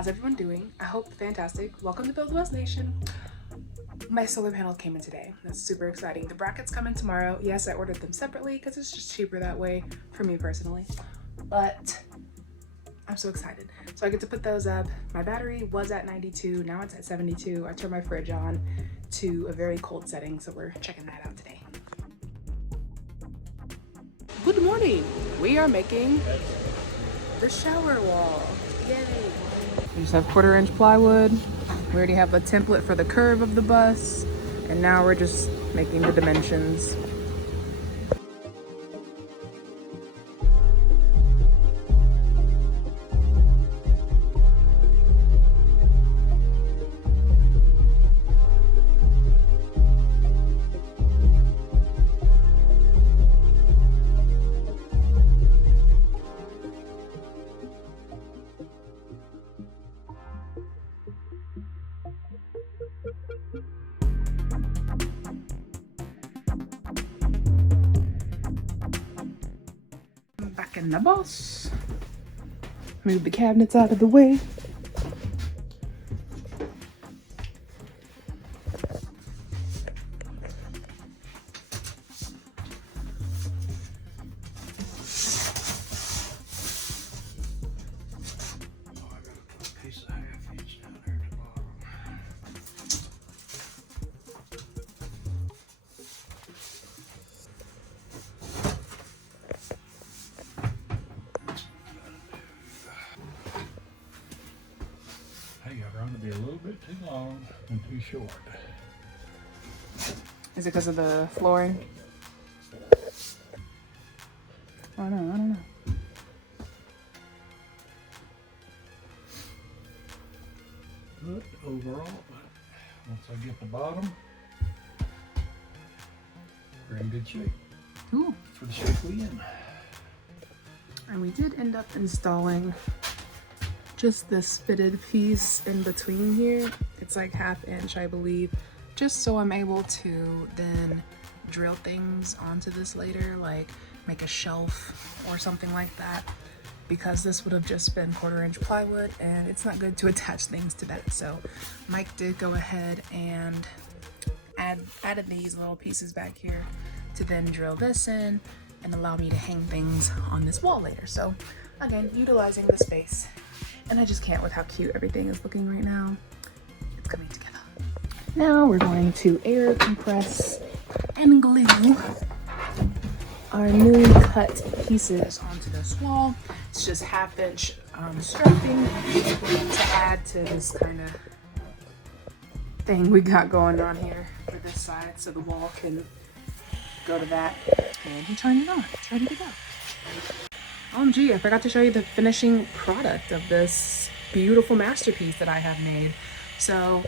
How's everyone doing? I hope fantastic. Welcome to Build West Nation. My solar panel came in today. That's super exciting. The brackets come in tomorrow. Yes, I ordered them separately because it's just cheaper that way for me personally. But I'm so excited. So I get to put those up. My battery was at 92, now it's at 72. I turned my fridge on to a very cold setting, so we're checking that out today. Good morning. We are making the shower wall. Yay. We just have 1/4 inch plywood. We already have a template for the curve of the bus, and now we're just making the dimensions. Back in the bus. Move the cabinets out of the way. Hey, I want to be a little bit too long and too short. Is it because of the flooring? I don't know. But overall, once I get the bottom, we're in good shape. Cool. For the shape we in. And we did end up installing just this fitted piece in between here. It's like 1/2 inch, I believe, just so I'm able to then drill things onto this later, like make a shelf or something like that, because this would have just been 1/4 inch plywood and it's not good to attach things to that. So Mike did go ahead and added these little pieces back here to then drill this in and allow me to hang things on this wall later. So again, utilizing the space. And I just can't with how cute everything is looking right now. It's coming together. Now we're going to air compress and glue our newly cut pieces onto this wall. It's just 1/2 inch striping to add to this kind of thing we got going on here for this side, so the wall can go to that. And he turned it on. It's ready to go. OMG, I forgot to show you the finishing product of this beautiful masterpiece that I have made. So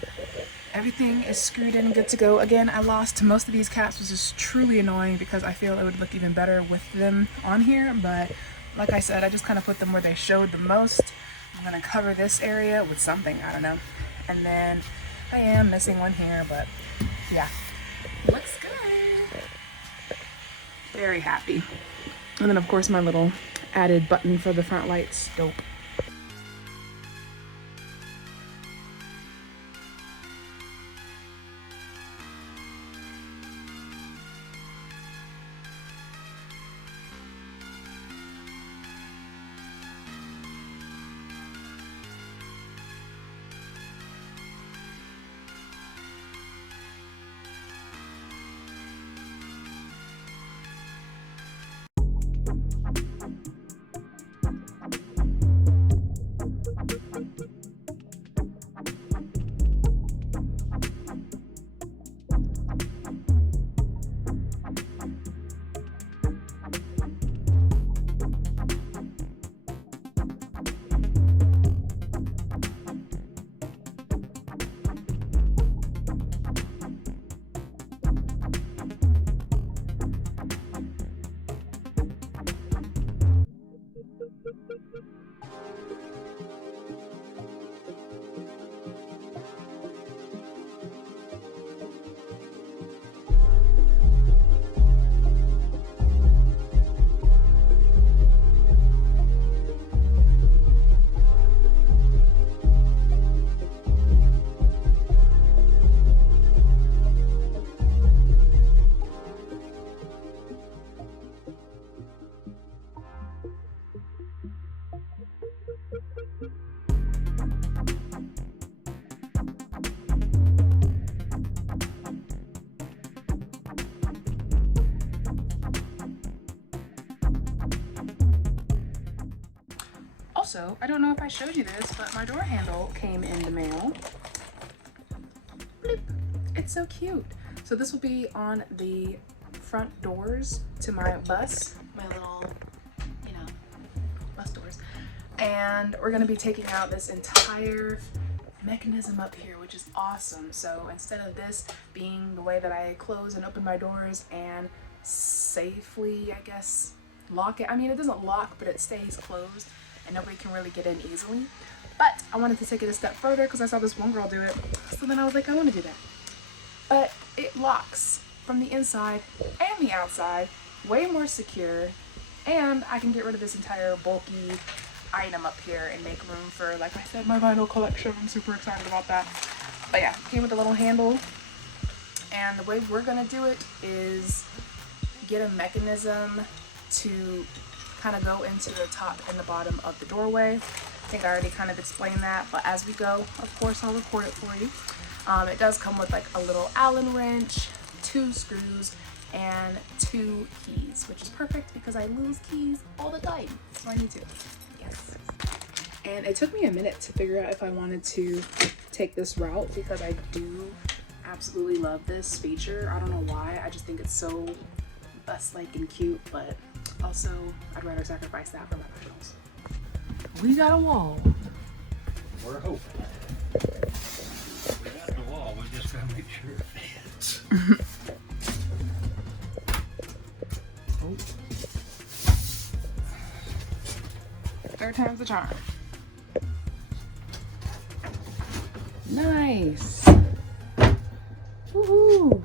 everything is screwed in and good to go. Again, I lost most of these caps, which is truly annoying because I feel it would look even better with them on here. But like I said, I just kind of put them where they showed the most. I'm gonna cover this area with something, I don't know. And then I am missing one here, but yeah, looks good. Very happy. And then of course my little added button for the front lights. Dope. Also, I don't know if I showed you this, but my door handle came in the mail. Bloop. It's so cute. So this will be on the front doors to my bus, my little, you know, bus doors. And we're gonna be taking out this entire mechanism up here, which is awesome. So instead of this being the way that I close and open my doors and safely, I guess, lock it. I mean, it doesn't lock, but it stays closed and nobody can really get in easily. But I wanted to take it a step further because I saw this one girl do it. So then I was like, I want to do that. But it locks from the inside and the outside, way more secure. And I can get rid of this entire bulky item up here and make room for, like I said, my vinyl collection. I'm super excited about that. But yeah, came with a little handle. And the way we're gonna do it is get a mechanism to kind of go into the top and the bottom of the doorway. I think I already kind of explained that, but as we go, of course, I'll record it for you. It does come with like a little Allen wrench, 2 screws, and 2 keys, which is perfect because I lose keys all the time, so I need to. Yes. And it took me a minute to figure out if I wanted to take this route because I do absolutely love this feature. I don't know why, I just think it's so bus-like and cute, but also I'd rather sacrifice that for my vinyls. We got a wall. We're hoping. We got the wall, we just gotta make sure it fits. Oh. Third time's the charm. Nice. Woohoo.